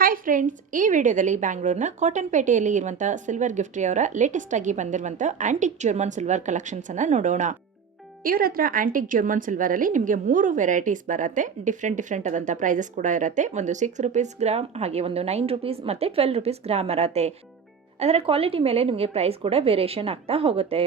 Hi friends, ಈ ವಿಡಿಯೋದಲ್ಲಿ ಬ್ಯಾಂಗ್ಳೂರಿನ ಕಾಟನ್ಪೇಟೆಯಲ್ಲಿ ಇರುವಂಥ ಸಿಲ್ವರ್ ಗಿಫ್ಟ್ರಿ ಅವರ ಲೇಟೆಸ್ಟ್ ಆಗಿ ಬಂದಿರುವಂಥ ಆಂಟಿಕ್ ಜರ್ಮನ್ ಸಿಲ್ವರ್ ಕಲೆಕ್ಷನ್ಸನ್ನು ನೋಡೋಣ. ಇವ್ರ ಹತ್ರ ಆಂಟಿಕ್ ಜರ್ಮನ್ ಸಿಲ್ವರಲ್ಲಿ ನಿಮಗೆ 3 ವೆರೈಟೀಸ್ ಬರುತ್ತೆ. ಡಿಫ್ರೆಂಟ್ ಆದಂಥ ಪ್ರೈಸಸ್ ಕೂಡ ಇರುತ್ತೆ. ಒಂದು 6 ರುಪೀಸ್ ಗ್ರಾಮ್, ಹಾಗೆ ಒಂದು 9 ರುಪೀಸ್ ಮತ್ತು 12 ರುಪೀಸ್ ಗ್ರಾಮ್ ಇರುತ್ತೆ. ಅದರ ಕ್ವಾಲಿಟಿ ಮೇಲೆ ನಿಮಗೆ ಪ್ರೈಸ್ ಕೂಡ ವೇರಿಯೇಷನ್ ಆಗ್ತಾ ಹೋಗುತ್ತೆ.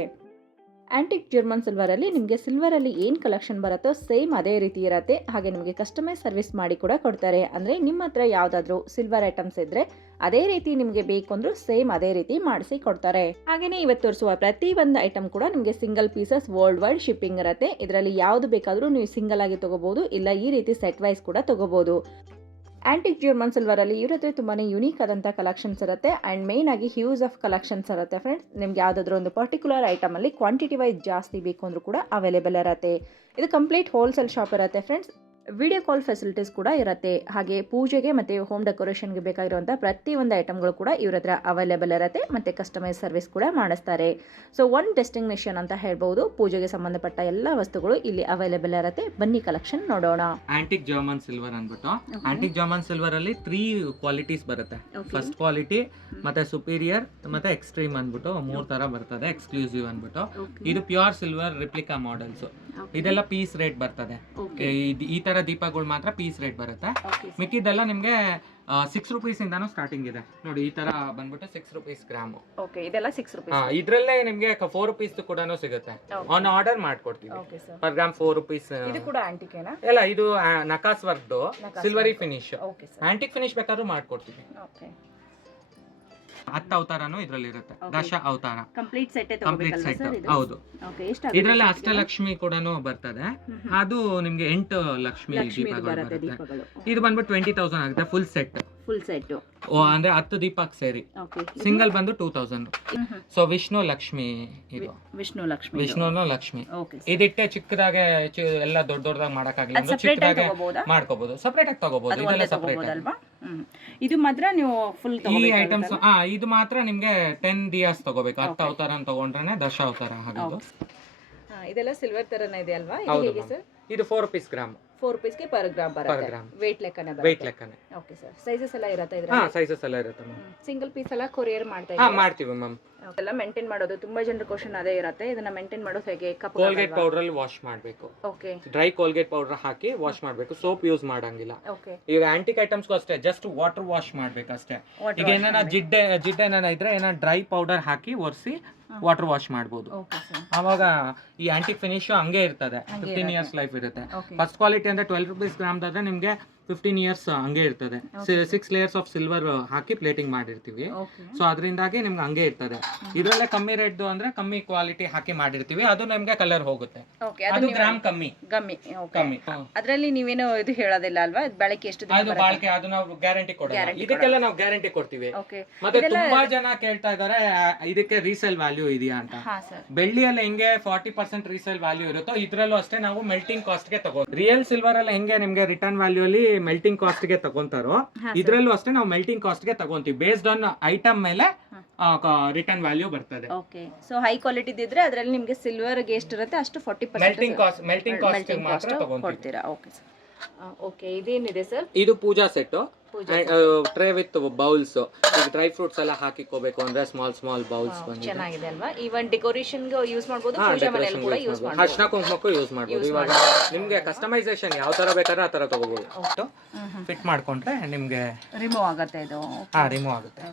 ಆಂಟಿಕ್ ಜರ್ಮನ್ ಸಿಲ್ವರಲ್ಲಿ ನಿಮಗೆ ಸಿಲ್ವರಲ್ಲಿ ಏನು ಕಲೆಕ್ಷನ್ ಬರುತ್ತೋ ಸೇಮ್ ಅದೇ ರೀತಿ ಇರುತ್ತೆ. ಹಾಗೆ ನಿಮಗೆ ಕಸ್ಟಮೈಸ್ ಸರ್ವಿಸ್ ಮಾಡಿ ಕೂಡ ಕೊಡ್ತಾರೆ. ಅಂದರೆ ನಿಮ್ಮ ಹತ್ರ ಯಾವುದಾದ್ರೂ ಸಿಲ್ವರ್ ಐಟಮ್ಸ್ ಇದ್ದರೆ ಅದೇ ರೀತಿ ನಿಮಗೆ ಬೇಕು ಅಂದರೂ ಸೇಮ್ ಅದೇ ರೀತಿ ಮಾಡಿಸಿ ಕೊಡ್ತಾರೆ. ಹಾಗೆಯೇ ಇವತ್ತು ತೋರಿಸುವ ಪ್ರತಿ ಒಂದು ಐಟಮ್ ಕೂಡ ನಿಮಗೆ single pieces world wide shipping ಇರುತ್ತೆ. ಇದರಲ್ಲಿ ಯಾವುದು ಬೇಕಾದರೂ ನೀವು ಸಿಂಗಲ್ ಆಗಿ ತೊಗೋಬೋದು, ಇಲ್ಲ ಈ ರೀತಿ ಸೆಟ್ ವೈಸ್ ಕೂಡ ತೊಗೋಬೋದು. ಆಂಟಿಕ್ ಜರ್ಮನ್ ಸಿಲ್ವರಲ್ಲಿ ಇವ್ರ ಹತ್ರ ತುಂಬಾ ಯುನೀಕ್ ಆದಂಥ ಕಲೆಕ್ಷನ್ಸ್ ಇರುತ್ತೆ. ಆ್ಯಂಡ್ ಮೇಯ್ನ್ ಆಗಿ ಹ್ಯೂಸ್ ಆಫ್ ಕಲೆಕ್ಷನ್ಸ್ ಇರುತ್ತೆ ಫ್ರೆಂಡ್ಸ್. ನಿಮ್ಗೆ ಯಾವುದಾದ್ರೂ ಒಂದು ಪರ್ಟಿಕ್ಯುಲರ್ ಐಟಮಲ್ಲಿ ಕ್ವಾಂಟಿಟಿ ವೈಸ್ ಜಾಸ್ತಿ ಬೇಕು ಅಂದರೂ ಕೂಡ ಅವೈಲೇಬಲ್ ಇರುತ್ತೆ. ಇದು ಕಂಪ್ಲೀಟ್ ಹೋಲ್ಸೇಲ್ ಶಾಪ್ ಇರುತ್ತೆ ಫ್ರೆಂಡ್ಸ್. ವಿಡಿಯೋ ಕಾಲ್ ಫೆಸಿಲಿಟೀಸ್ ಕೂಡ ಇರುತ್ತೆ. ಹಾಗೆ ಪೂಜೆಗೆ ಮತ್ತು ಹೋಮ್ ಡೆಕೋರೇಷನ್ಗೆ ಬೇಕಾಗಿರುವಂಥ ಪ್ರತಿಯೊಂದು ಐಟಮ್ಗಳು ಕೂಡ ಇವ್ರ ಹತ್ರ ಅವೈಲೇಬಲ್ ಇರುತ್ತೆ. ಮತ್ತು ಕಸ್ಟಮೈಸ್ ಸರ್ವಿಸ್ ಕೂಡ ಮಾಡಿಸ್ತಾರೆ. ಸೊ ಒನ್ ಡೆಸ್ಟಿನೇಷನ್ ಅಂತ ಹೇಳ್ಬೋದು. ಪೂಜೆಗೆ ಸಂಬಂಧಪಟ್ಟ ಎಲ್ಲ ವಸ್ತುಗಳು ಇಲ್ಲಿ ಅವೈಲೇಬಲ್ ಇರುತ್ತೆ. ಬನ್ನಿ ಕಲೆಕ್ಷನ್ ನೋಡೋಣ. ಆಂಟಿಕ್ ಜರ್ಮನ್ ಸಿಲ್ವರ್ ಅಂದ್ಬಿಟ್ಟು ಆಂಟಿಕ್ ಜರ್ಮನ್ ಸಿಲ್ವರ್ ಅಲ್ಲಿ 3 ಕ್ವಾಲಿಟೀಸ್ ಬರುತ್ತೆ. ಫಸ್ಟ್ ಕ್ವಾಲಿಟಿ ಮತ್ತೆ ಸುಪೀರಿಯರ್ ಮತ್ತೆ ಎಕ್ಸ್ಟ್ರೀಮ್ ಅಂದ್ಬಿಟ್ಟು 3 ತರ ಬರ್ತದೆ. ಎಕ್ಸ್ಕ್ಲೂಸಿವ್ ಅಂದ್ಬಿಟ್ಟು ಇದು ಪ್ಯೂರ್ ಸಿಲ್ವರ್ ರಿಪ್ಲಿಕಾ ಮಾಡೆಲ್ಸ್. ಇದೆಲ್ಲ ಪೀಸ್ ರೇಟ್ ಬರ್ತದೆ. ಈ ತರ ದೀಪಗಳು ಮಾತ್ರ ಪೀಸ್ ರೇಟ್ ಬರುತ್ತೆ. ಮಿಕ್ಕಿದೆಲ್ಲ ನಿಮ್ಗೆ 6 ರುಪೀಸ್ ಇಂದಾನು ಸ್ಟಾರ್ಟಿಂಗ್ ಇದೆ. ನೋಡಿ ಈ ತರ ಬಂದ್ಬಿಟ್ಟು 6 ರುಪೀಸ್ ಗ್ರಾಮ್. ಇದೆಲ್ಲ 6 ರುಪೀಸ್. ಇದ್ರಲ್ಲೇ ನಿಮ್ಗೆ 4 ರುಪೀಸ್ ಕೂಡ ಸಿಗುತ್ತೆ. ಆನ್ ಆರ್ಡರ್ ಮಾಡ್ಕೊಡ್ತೀವಿ. Per gram 4 rupees. ಇದು ಕೂಡ ಆಂಟಿಕ್ ಏನಾ? ಇಲ್ಲ, ಇದು ನಕಾಸ್ ವರ್ಕ್ದು ಸಿಲ್ವರಿ ಫಿನಿಶ್. ಆಂಟಿಕ್ ಫಿನಿಶ್ ಬೇಕಾದ್ರೂ ಮಾಡ್ಕೊಡ್ತೀವಿ. 10 ಅವತಾರನು ಇದ್ರಲ್ಲಿ ಇರುತ್ತೆ. ದಶ ಅವತಾರ ಕಂಪ್ಲೀಟ್ ಸೆಟ್. ಹೌದು. ಇದ್ರಲ್ಲಿ ಅಷ್ಟಲಕ್ಷ್ಮಿ ಕೂಡ ಬರ್ತದೆ. ಅದು ನಿಮ್ಗೆ 8 ಲಕ್ಷ್ಮಿ ದೀಪಗಳು ಬರುತ್ತೆ. ಇದು ಬಂದ್ಬಿಟ್ಟು 20,000 ಆಗುತ್ತೆ ಫುಲ್ ಸೆಟ್. ಅಂದ್ರೆ 10 ದೀಪಕ್ ಸೇರಿ. ಸಿಂಗಲ್ ಬಂದು 2,000. ಸೊ ವಿಷ್ಣು ಲಕ್ಷ್ಮಿ. ಇದು ವಿಷ್ಣುನು ಲಕ್ಷ್ಮಿ. ಇದಿಟ್ಟೆ ಚಿಕ್ಕದಾಗೆ ಎಲ್ಲ ದೊಡ್ಡದಾಗಿ ಮಾಡಕ್ಕಾಗಿಲ್ಲ ಅಂದ್ರೆ ಚಿಕ್ಕದಾಗೆ ಮಾಡ್ಕೋಬಹುದು. ಸಪರೇಟ್ ಆಗಿ ತಗೋಬಹುದು. ಇದೆಲ್ಲ ಸಪರೇಟ್ ಅಲ್ವಾ? ಇದು ಮಾತ್ರ ನೀವು ಫುಲ್ ಈ ಐಟಮ್ಸ್ ಇದು ಮಾತ್ರ ನಿಮ್ಗೆ 10 ದಿಯಾಸ್ ತಗೋಬೇಕು. 10 ಅವತಾರ ತಗೊಂಡ್ರೆ ದಶ ಅವತಾರ ಆಗೋದು. ಇದೆಲ್ಲ ಸಿಲ್ವರ್ ತರನೇ ಇದೆ ಅಲ್ವಾ? ಇದು 4 ರುಪೀಸ್ ಗ್ರಾಮ್. 4 ರುಪೀಸ್ಗೆ ಪರ್ ಗ್ರಾಮ್ ಬರುತ್ತೆ. ವೇಟ್ ಲೆಕ್ಕನೇ ಬರುತ್ತೆ. ವೇಟ್ ಲೆಕ್ಕನೇ. Okay sir. ಸೈಜಸ್ ಎಲ್ಲ ಇರುತ್ತೆ ಇದ್ರಲ್ಲಿ? ಸೈಜಸ್ ಎಲ್ಲ ಇರುತ್ತೆ ಮ್ಯಾಮ್. ಸಿಂಗಲ್ ಪೀಸ್ ಎಲ್ಲ ಕೊರಿಯರ್ ಮಾಡ್ತಾ ಇದ್ದೀರಾ? ಮಾಡ್ತೀವಿ ಮ್ಯಾಮ್. ಎಲ್ಲ ಮೇಂಟೈನ್ ಮಾಡೋದು ತುಂಬಾ ಜನರ ಕ್ವೆಶ್ಚನ್ ಅದೇ ಇರುತ್ತೆ. ಇದನ್ನ ಮೇಂಟೈನ್ ಮಾಡೋದು ಹೇಗೆ? ಕೋಲ್ಗೇಟ್ ಪೌಡರ್ ಅಲ್ಲಿ ವಾಶ್ ಮಾಡಬೇಕು. ಓಕೆ. ಡ್ರೈ ಕೋಲ್ಗೇಟ್ ಪೌಡರ್ ಹಾಕಿ ವಾಶ್ ಮಾಡಬೇಕು. ಸೋಪ್ ಯೂಸ್ ಮಾಡಂಗಿಲ್ಲ. ಓಕೆ. ಈಗ ಆಂಟಿಕ್ ಐಟಮ್ಸ್ಗೂ ಅಷ್ಟೇ ಜಸ್ಟ್ ವಾಟರ್ ವಾಶ್ ಮಾಡ್ಬೇಕು ಅಷ್ಟೇ. ಈಗ ಏನಾರ ಜಿಡ್ಡೆ ಏನಾರ ಇದ್ರೆ ಏನಾರ ಡ್ರೈ ಪೌಡರ್ ಹಾಕಿ ಒರೆಸಿ ವಾಟರ್ ವಾಶ್ ಮಾಡಬಹುದು. ಅವಾಗ ಈ ಆಂಟಿಕ್ ಫಿನಿಶ್ ಹಂಗೆ ಇರ್ತದೆ. 15 ಇಯರ್ಸ್ ಲೈಫ್ ಇರುತ್ತೆ. ಫಸ್ಟ್ ಕ್ವಾಲಿಟಿ ಅಂದ್ರೆ 12 ರುಪೀಸ್ ಗ್ರಾಮ್ ಆದ್ರೆ ನಿಮ್ಗೆ 15 ಇಯರ್ಸ್ ಹಂಗೆ ಇರ್ತದೆ. 6 layers of silver hockey plating ಮಾಡಿರ್ತೀವಿ. ಸೊ ಅದರಿಂದಾಗಿ ನಿಮ್ಗೆ ಹಂಗೆ ಇರ್ತದೆ. ಇದರಲ್ಲೇ ಕಮ್ಮಿ ರೇಟ್ ಅಂದ್ರೆ ಕಮ್ಮಿ ಕ್ವಾಲಿಟಿ ಹಾಕಿ ಮಾಡಿರ್ತೀವಿ. ಅದು ನಿಮ್ಗೆ ಕಲರ್ ಹೋಗುತ್ತೆ. ಅದು ಗ್ರಾಮ್ ಕಮ್ಮಿ. ಅದರಲ್ಲಿ ನೀವೇನು ಇದು ಹೇಳೋದಿಲ್ಲ ಅಲ್ವಾ? ಬಳಕೆ ಎಷ್ಟು ದಿನ? ಅದು ಬಾಳಿಕೆ ಅದು ನಾವು ಗ್ಯಾರಂಟಿ ಕೊಡೋಲ್ಲ. ಇದಕ್ಕೆಲ್ಲ ನಾವು ಗ್ಯಾರಂಟಿ ಕೊಡ್ತೀವಿ. ಮತ್ತೆ ತುಂಬಾ ಜನ ಕೇಳ್ತಾ ಇದಾರೆ ಇದಕ್ಕೆ ರೀಸೇಲ್ ವ್ಯಾಲ್ಯೂ ಇದೆಯಾ ಅಂತ. ಬೆಳ್ಳಿಯಲ್ಲಿ ಹೆಂಗೆ 40% ರೀಸೇಲ್ ವ್ಯಾಲ್ಯೂ ಇರುತ್ತೋ ಇದ್ರಲ್ಲೂ ಅಷ್ಟೇ ನಾವು ಮೆಲ್ಟಿಂಗ್ ಕಾಸ್ಟ್ ಗೆ ತಗೋ. ರಿಯಲ್ ಸಿಲ್ವರ್ ಅಲ್ಲಿ ಹೆಂಗೆ ನಿಮ್ಗೆ ರಿಟರ್ನ್ ವ್ಯಾಲ್ಯೂ ಅಲ್ಲಿ ಮೆಲ್ಟಿಂಗ್ ಕಾಸ್ಟ್ ಗೆ ತಗೊಂತಾರೋ ಇದ್ರಲ್ಲೂ ಅಷ್ಟೇ ನಾವು ಮೆಲ್ಟಿಂಗ್ ಕಾಸ್ಟ್ ಗೆ ತಗೊಂತೀವಿ. ಬೇಸ್ಡ್ ಆನ್ ಐಟಮ್ ಮೇಲೆ ರಿಟರ್ನ್ ವ್ಯಾಲ್ಯೂ ಬರ್ತದೆ. ಓಕೆ. ಸೊ ಹೈ ಕ್ವಾಲಿಟಿ ಇದ್ರೆ ಅದರಲ್ಲಿ ನಿಮಗೆ ಸಿಲ್ವರ್ ಗೆ ಎಷ್ಟು ಇರುತ್ತೆ ಅಷ್ಟು 40% ಮೆಲ್ಟಿಂಗ್ ಕಾಸ್ಟ್ ಮಾತ್ರ ತಗೊಂತೀರಾ. Okay sir. ಓಕೆ. ಇದೇನಿದೆ ಸರ್? ಇದು puja set. Tray with bowls. ಈಗ ಡ್ರೈ ಫ್ರೂಟ್ಸ್ ಎಲ್ಲ ಹಾಕಿಕೋಬೇಕು ಅಂದ್ರೆ ಸ್ಮಾಲ್ ಬೌಲ್ಸ್ ಬಂದಿದೆ. ಚೆನ್ನಾಗಿದೆ ಅಲ್ವಾ? ಈವನ್ ಡೆಕೋರೇಷನ್ ಗೆ ಯೂಸ್ ಮಾಡಬಹುದು. ಪೂಜಾ ಮನೆಯಲ್ಲಿ ಕೂಡ ಯೂಸ್ ಮಾಡಬಹುದು. ಅರ್ಶಿನ ಕುಂಕುಮಕ್ಕೂ ಯೂಸ್ ಮಾಡಬಹುದು. ಇವಾಗ ನಿಮ್ಗೆ ಕಸ್ಟಮೈಸೇಷನ್ ಯಾವ ತರ ಬೇಕಾದ್ರೆ ಆ ತರ ತಗೋಬಹುದು. ಫಿಟ್ ಮಾಡ್ಕೊಂಡ್ರೆ ನಿಮ್ಗೆ ರಿಮೂವ್ ಆಗುತ್ತೆ. ಇದು ರಿಮೂವ್ ಆಗುತ್ತೆ.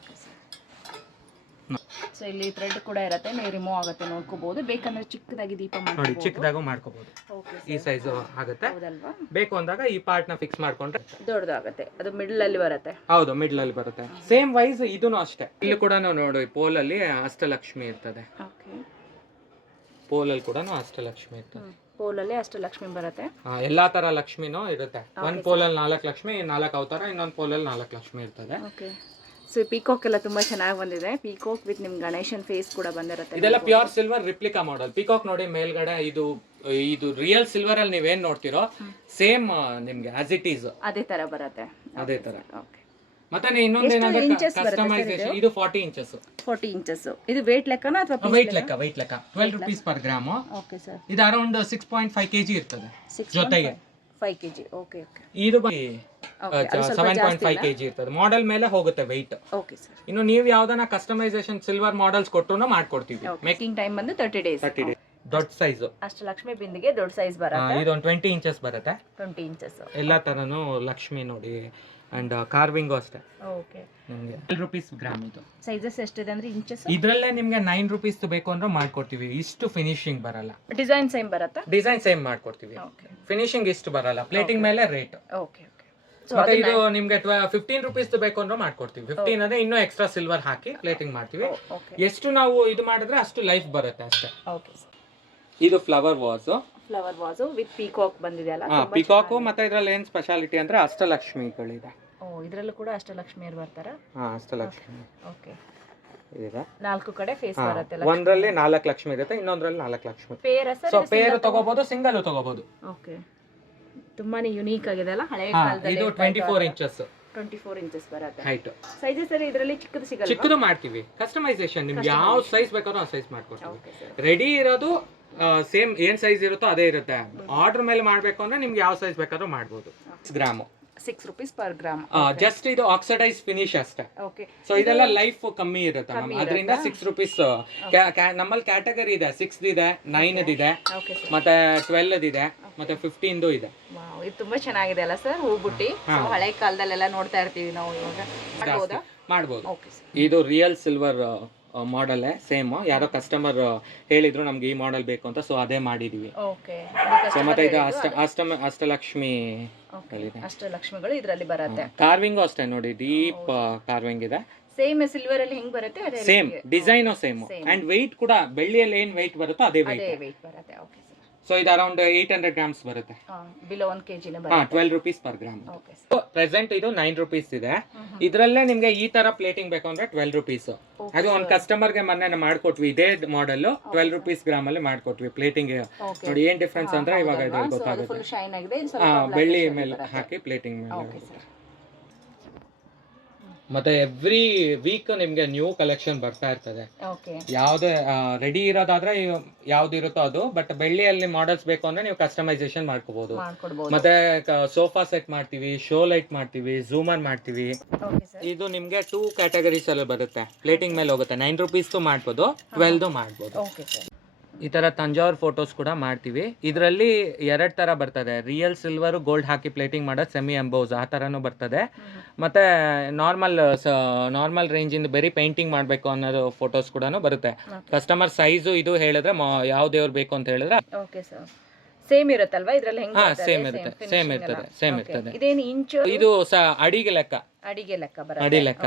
ಸೊ ಇಲ್ಲಿ ಥ್ರೆಡ್ ಕೂಡ ಇರುತ್ತೆ. ನೀವು ರಿಮೂವ್ ಆಗುತ್ತೆ ನೋಡ್ಕೋಬಹುದು. ಬೇಕಂದ್ರೆ ಚಿಕ್ಕದಾಗಿ ದೀಪ ನೋಡಿ ಚಿಕ್ಕದಾಗೂ ಮಾಡ್ಕೋಬಹುದು. ಈ ಸೈಜ್ ಆಗುತ್ತೆ. ಬೇಕು ಅಂದಾಗ ಈ ಪಾರ್ಟ್ ನ ಫಿಕ್ಸ್ ಮಾಡ್ಕೊಂಡ್ರೆ ದೊಡ್ಡದಾಗುತ್ತೆ. ಅದು ಮಿಡಲ್ ಅಲ್ಲಿ ಬರುತ್ತೆ. ಹೌದು, ಮಿಡಲ್ ಅಲ್ಲಿ ಬರುತ್ತೆ. ಸೇಮ್ ವೈಸ್ ಇದೂನು ಅಷ್ಟೇ. ಇಲ್ಲಿ ಕೂಡ ನಾವು ನೋಡಿ ಪೋಲ್ ಅಲ್ಲಿ ಅಷ್ಟಲಕ್ಷ್ಮಿ ಇರ್ತದೆ. ಪೋಲ್ ಅಲ್ಲಿ ಕೂಡ ಅಷ್ಟಲಕ್ಷ್ಮಿ ಇರ್ತದೆ. ಪೋಲ್ ಅಲ್ಲಿ ಅಷ್ಟಲಕ್ಷ್ಮಿ ಬರುತ್ತೆ. ಎಲ್ಲಾ ತರ ಲಕ್ಷ್ಮಿನೂ ಇರುತ್ತೆ. ಒಂದ್ ಪೋಲ್ ಅಲ್ಲಿ 4 ಲಕ್ಷ್ಮಿ, 4 ಅವತಾರ. ಇನ್ನೊಂದ್ ಪೋಲ್ ಅಲ್ಲಿ 4 ಲಕ್ಷ್ಮಿ ಇರ್ತದೆ. ಸೊ ಪೀಕಾಕ್ ಎಲ್ಲ ತುಂಬಾ ಚೆನ್ನಾಗಿ ಬಂದಿದೆ. ಪೀಕಾಕ್ ವಿತ್ ನಿಮ್ ಗಣೇಶನ್ ಫೇಸ್ ಕೂಡ ಬಂದಿರುತ್ತೆ. ಇದೆಲ್ಲ pure silver replica model. Peacock ನೋಡಿ ಮೇಲ್ಗಡೆ ಇದು ರಿಯಲ್ ಸಿಲ್ವರ್ ಅಲ್ಲಿ ನೀವೇನ್ ನೋಡ್ತಿರೋ ಸೇಮ್ ನಿಮ್ಗೆ ಆಸ್ ಇಟ್ ಈಸ್ ಅದೇ ತರ ಬರುತ್ತೆ. ಅದೇ ತರ. ಮತ್ತೆ ಇನ್ನೊಂದೇನಂದ್ರೆ ಕಸ್ಟಮೈಸೇಷನ್. ಇದು 40 ಇಂಚಸ್. 40 ಇಂಚಸ್. ಇದು weight ಲೆಕ್ಕನಾ ಅಥವಾ weight ಲೆಕ್ಕ? 12 rupees per gram. Okay sir. ಇದು ಅರೌಂಡ್ 6.5 kg ಇರ್ತದೆ ಜೊತೆಗೆ. 5 kg. ಓಕೆ. ಇದು 7.5 kg ಇರ್ತದೆ. ಮಾಡೆಲ್ ಮೇಲೆ ಹೋಗುತ್ತೆ weight. Okay sir. ಇನ್ನು ನೀವು ಯಾವ್ದನ್ನ ಕಸ್ಟಮೈಸೇಷನ್ ಸಿಲ್ವರ್ ಮಾಡೆಲ್ಸ್ ಕೊಟ್ಟರು ಮಾಡ್ಕೊಡ್ತೀವಿ. ಮೇಕಿಂಗ್ ಟೈಮ್ ಬಂದು 30 days. ದೊಡ್ಡ ಸೈಜ್ ಅಷ್ಟಲಕ್ಷ್ಮಿ ಬಿಂದಿಗೆ ದೊಡ್ಡ ಸೈಜ್ ಬರುತ್ತೆ. ಇದು 20 ಇಂಚಸ್ ಬರುತ್ತೆ. 20 ಇಂಚಸ್ ಎಲ್ಲಾ ತರನು ಲಕ್ಷ್ಮಿ ನೋಡಿ ಅಂಡ್ ಕಾರ್ವಿಂಗ್ ಅಷ್ಟೇ. ಓಕೆ. ನಿಮಗೆ 12 ರೂಪೀಸ್ ಗ್ರಾಮ್ ಇದು. ಸೈಜಸ್ ಎಷ್ಟಿದೆ ಅಂದ್ರೆ ಇಂಚಸ್? ಇದ್ರಲ್ಲೇ ನಿಮಗೆ 9 ರೂಪೀಸ್ ಬೇಕು ಅಂದ್ರೆ ಮಾಡ್ಕೊಡ್ತೀವಿ. ಇಷ್ಟು ಫಿನಿಶಿಂಗ್ ಬರಲ್ಲ. ಡಿಸೈನ್ ಸೇಮ್ ಬರುತ್ತಾ? ಡಿಸೈನ್ ಸೇಮ್ ಮಾಡ್ಕೊಡ್ತೀವಿ. ಫಿನಿಶಿಂಗ್ ಇಷ್ಟು ಬರಲ್ಲ. ಪ್ಲೇಟಿಂಗ್ ಮೇಲೆ ರೇಟ್. Okay okay. ಮತ್ತೆ ಇದು ನಿಮ್ಗೆ 15 ರೂಪೀಸ್ ಬೇಕು ಅಂದ್ರೆ ಮಾಡ್ಕೊಡ್ತೀವಿ. 15 ಅಂದ್ರೆ ಇನ್ನೂ ಎಕ್ಸ್ಟ್ರಾ ಸಿಲ್ವರ್ ಹಾಕಿ ಪ್ಲೇಟಿಂಗ್ ಮಾಡ್ತೀವಿ. ಎಷ್ಟು ನಾವು ಇದು ಮಾಡಿದ್ರೆ ಅಷ್ಟು ಲೈಫ್ ಬರುತ್ತೆ ಅಷ್ಟೇ. ಓಕೆ. ಇದು ಫ್ಲವರ್ ವಾಸ್ ವಿತ್ ಪೀಕಾಕ್ ಬಂದಿದೆ ಅಲ್ಲ? ಪೀಕಾಕ್. ಮತ್ತೆ ಇದ್ರಲ್ಲಿ ಏನ್ ಸ್ಪೆಷಾಲಿಟಿ ಅಂದ್ರೆ ಅಷ್ಟಲಕ್ಷ್ಮಿಗಳಿದೆ. ಇದ್ರಲ್ಲೂ ಕೂಡ ಅಷ್ಟಲಕ್ಷ್ಮಿಯರು ಬರ್ತಾರಾ? ಅಷ್ಟಲಕ್ಷ್ಮಿ. ಓಕೆ. ಇದೆ 4 ಕಡೆ ಫೇಸ್ ಬರುತ್ತೆ. ಒಂದ್ರಲ್ಲಿ 4 ಲಕ್ಷ್ಮಿ ಇರುತ್ತೆ, ಇನ್ನೊಂದ್ರಲ್ಲಿ 4 ಲಕ್ಷ್ಮಿ. ಸೊ ಪೇರ್ ತಗೋಬಹುದು, ಸಿಂಗಲ್ ತಗೋಬಹುದು. ಓಕೆ. ತುಂಬಾನೇ ಯುನೀಕ್ ಆಗಿದೆ ಅಲ್ಲ? ಹಳೆ ಕಾಲದಲ್ಲಿ. ಇದು 24 ಇಂಚಸ್. 24 ಇಂಚಸ್ ಬರುತ್ತೆ ಹೈಟ್. ಸೈಜಸ್ ಅಲ್ಲಿ ಇದರಲ್ಲಿ ಚಿಕ್ಕದು ಸಿಗಲ್ಲ? ಚಿಕ್ಕದು ಮಾಡ್ತೀವಿ. ಕಸ್ಟಮೈಸೇಷನ್ ನಿಮ್ಗೆ ಯಾವ ಸೈಜ್ ಬೇಕಾದ್ರೂ ಆ ಸೈಜ್ ಮಾಡ್ಕೊಡ್ತೀವಿ. ರೆಡಿ ಇರೋದು ಸೇಮ್ ಏನ್ ಸೈಜ್ ಇರುತ್ತೋ ಅದೇ ಇರುತ್ತೆ. ಆರ್ಡರ್ ಮೇಲೆ ಮಾಡ್ಬೇಕು ಅಂದ್ರೆ ನಿಮ್ಗೆ ಯಾವ ಸೈಜ್ ಬೇಕಾದ್ರೂ ಮಾಡ್ಬೋದು. Gram 6 rupees per gram. Just ಇದು ಆಕ್ಸಿಡೈಸ್ ಫಿನಿಶ್ ಅಷ್ಟೇ. ಓಕೆ. ಸೊ ಇದೆಲ್ಲ ಲೈಫ್ ಕಮ್ಮಿ ಇರುತ್ತೆ ಮ್ಯಾಮ್, ಅದರಿಂದ 6 ರೂಪೀಸ್. ನಮ್ಮಲ್ಲಿ ಕ್ಯಾಟಗರಿ ಇದೆ. 6 ಇದೆ, 9 ಇದೆ, ಮತ್ತೆ 12 ಇದೆ, ಮತ್ತೆ 15 ಇದೆ. ಇದು ತುಂಬಾ ಚೆನ್ನಾಗಿದೆ ಅಲ್ಲ ಸರ್? ಹೂ ಬುಟ್ಟಿ ಹಳೆ ಕಾಲದಲ್ಲೆಲ್ಲ ನೋಡ್ತಾ ಇರ್ತೀವಿ ನಾವು. ಇವಾಗ ಮಾಡ್ಬೋದು. ಇದು ರಿಯಲ್ ಸಿಲ್ವರ್ ಮಾಡೆಲ್ ಸೇಮ್. ಯಾರೋ ಕಸ್ಟಮರ್ ಹೇಳಿದ್ರು ನಮ್ಗೆ ಈ ಮಾಡೆಲ್ ಬೇಕು ಅಂತ, ಸೊ ಅದೇ ಮಾಡಿದೀವಿ. ಸೊ ಮತ್ತೆ ಇದು ಅಷ್ಟಲಕ್ಷ್ಮಿ ಅಷ್ಟಲಕ್ಷ್ಮಿಗಳು ಇದರಲ್ಲಿ ಬರುತ್ತೆ. ಕಾರ್ವಿಂಗ್ ಅಷ್ಟೇ ನೋಡಿ, ಡೀಪ್ ಕಾರ್ವಿಂಗ್ ಇದೆ. ಸೇಮ್ ಸಿಲ್ವರ್ ಅಲ್ಲಿ ಹೆಂಗ್ ಬರುತ್ತೆ ಅದೇ same design same. And weight ಕೂಡ ಬೆಳ್ಳಿಯಲ್ಲಿ ಏನ್ weight ಬರುತ್ತೋ ಅದೇ weight ಬರುತ್ತೆ. ಓಕೆ. ಸೊ ಇದು ಅರೌಂಡ್ 800 ಗ್ರಾಮ್ಸ್ ಬರುತ್ತೆ. ಬಿಲೋ 1 kg ನ ಬರುತ್ತೆ. 12 ರೂಪೀಸ್ ಪರ್ ಗ್ರಾಮ್. ಪ್ರೆಸೆಂಟ್ ಇದು 9 ರೂಪೀಸ್ ಇದೆ. ಇದ್ರಲ್ಲೇ ನಿಮ್ಗೆ ಈ ತರ ಪ್ಲೇಟಿಂಗ್ ಬೇಕು ಅಂದ್ರೆ 12 ರೂಪೀಸ್. ಅದು ಒಂದು ಕಸ್ಟಮರ್ ಗೆ ಮೊನ್ನೆ ಮಾಡ್ಕೊಟ್ವಿ. ಇದೇ ಮಾಡೆಲ್ 12 ರೂಪೀಸ್ ಗ್ರಾಮ್ ಅಲ್ಲಿ ಮಾಡ್ಕೊಟ್ವಿ ಪ್ಲೇಟಿಂಗ್. ನೋಡಿ ಏನ್ ಡಿಫ್ರೆನ್ಸ್ ಅಂದ್ರೆ ಇವಾಗ ಇದ್ರಲ್ಲಿ ಗೊತ್ತಾಗುತ್ತೆ. ಬೆಳ್ಳಿ ಮೇಲೆ ಹಾಕಿ ಪ್ಲೇಟಿಂಗ್ ಮೇಲೆ. ಮತ್ತೆ ಎವ್ರಿ ವೀಕ್ ನಿಮ್ಗೆ ನ್ಯೂ ಕಲೆಕ್ಷನ್ ಬರ್ತಾ ಇರ್ತದೆ. ಯಾವ್ದೇ ರೆಡಿ ಇರೋದಾದ್ರೆ ಯಾವ್ದು ಇರುತ್ತೋ ಅದು. ಬಟ್ ಬೆಳ್ಳಿಯಲ್ಲಿ ಮಾಡೆಲ್ಸ್ ಬೇಕು ಅಂದ್ರೆ ನೀವು ಕಸ್ಟಮೈಸೇಷನ್ ಮಾಡ್ಕೋಬಹುದು. ಮತ್ತೆ ಸೋಫಾ ಸೆಟ್ ಮಾಡ್ತೀವಿ, ಶೋ ಲೈಟ್ ಮಾಡ್ತೀವಿ, ಝೂಮರ್ ಮಾಡ್ತೀವಿ. ಇದು ನಿಮ್ಗೆ 2 ಕ್ಯಾಟಗರೀಸ್ ಅಲ್ಲಿ ಬರುತ್ತೆ. ಪ್ಲೇಟಿಂಗ್ ಮೇಲೆ ಹೋಗುತ್ತೆ. 9 ರೂಪೀಸ್ ಮಾಡ್ಬೋದು, 12 ಮಾಡ್ಬೋದು. ಈ ತರ ತಂಜಾವೂರ್ ಫೋಟೋಸ್ ಕೂಡ ಮಾಡ್ತೀವಿ. ಇದರಲ್ಲಿ 2 ತರ ಬರ್ತದೆ. ರಿಯಲ್ ಸಿಲ್ವರ್ ಗೋಲ್ಡ್ ಹಾಕಿ ಪ್ಲೇಟಿಂಗ್ ಮಾಡೋದು, ಸೆಮಿ ಎಂಬೋಸ್ ಆ ತರನು ಬರ್ತದೆ. ಮತ್ತೆ ನಾರ್ಮಲ್ ರೇಂಜ್ ಇಂದ ಬರೀ ಪೇಂಟಿಂಗ್ ಮಾಡಬೇಕು ಅನ್ನೋದು ಫೋಟೋಸ್ ಕೂಡ ಬರುತ್ತೆ. ಕಸ್ಟಮರ್ ಸೈಜು ಇದು ಹೇಳಿದ್ರೆ ಯಾವ ದೇವ್ರು ಬೇಕು ಅಂತ ಹೇಳಿದ್ರೆ ಸೇಮ್ ಇರುತ್ತಲ್ವಾ ಇದರಲ್ಲಿ? ಹೆಂಗೆ? ಸೇಮ್ ಇರ್ತದೆ. ಇದೇನು ಇಂಚು? ಇದು ಅಡಿಗೆ ಲೆಕ್ಕ ಬರುತ್ತೆ. ಅಡಿ ಲೆಕ್ಕ.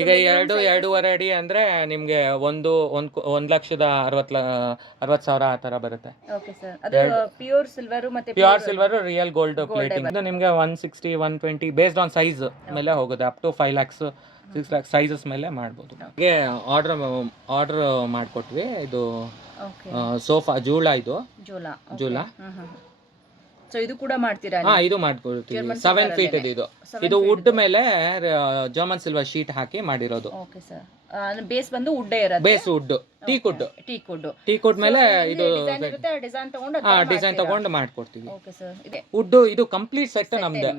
ಈಗ 2.5 ಅಡಿ ಅಂದ್ರೆ ನಿಮ್ಗೆ 1,60,000 ಆ ತರ ಬರುತ್ತೆ. Okay sir. ಅದು ಪ್ಯೂರ್ ಸಿಲ್ವರ್ ಮತ್ತೆ pure silver real gold plating. ಇದು ನಿಮ್ಗೆ 160, 120 ಬೇಸ್ಡ್ ಆನ್ ಸೈಜ್ ಮೇಲೆ ಹೋಗುತ್ತೆ. Up to 5 lakhs, 6 lakhs sizes ಮೇಲೆ ಮಾಡ್ಬೋದು. ಹಾಗೆ ಆರ್ಡರ್ ಮಾಡ್ಕೊಟ್ವಿ. ಇದು ಸೋಫಾ ಜೂಲಾ. ಇದು ಜೂಲಾ. ಸೊ ಇದು ಕೂಡ ಮಾಡ್ತೀರಾ? ಇದು ಮಾಡ್ಕೊಳ್ತೀವಿ. 7 feet ಇದು ವುಡ್ ಮೇಲೆ ಜರ್ಮನ್ ಸಿಲ್ವರ್ ಶೀಟ್ ಹಾಕಿ ಮಾಡಿರೋದು. Okay sir. ಬೇಸ್ ಬಂದು ವುಡ್ ಇರುತ್ತೆ. ಬೇಸ್ ವುಡ್, ಟೀಕ್ ವುಡ್ ಮೇಲೆ ಇದು ಡಿಸೈನ್ ತಗೊಂಡು ಮಾಡ್ಕೊಡ್ತೀವಿ. Okay sir. ವುಡ್ ಇದು ಕಂಪ್ಲೀಟ್ ಸೆಟ್ ನಮ್ದೆ.